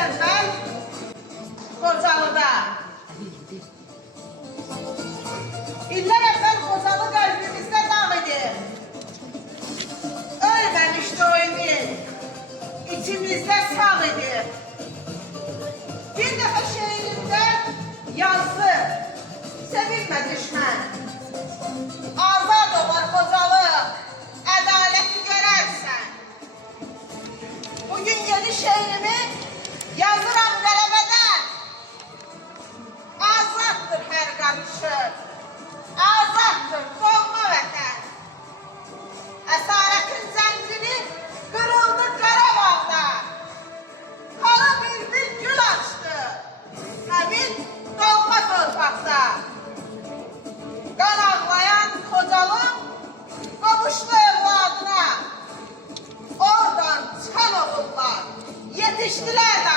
əvvəl Xocalıda. İllər əvvəl Xocalı qəlbimizdə dağ idi. Ölməmişdi o emin, içimizdə sağ idi. Bir dəfə şeirimdə yazdı, sevinmə düşmən. Azad olar Xocalı, ədaləti görərsən. Bugün yeni şeirimi yazıram qələbədən. Azaddır hər qarışıq, azaddır doğma vətən. Əsarətin zənciri qırıldı Qarabağda. Qara bir gül açdı, həmin doğma torpaqda. Qan ağlayan Xocalı qovuşdu evladına. Oradan çıxan oğullar yetişdilər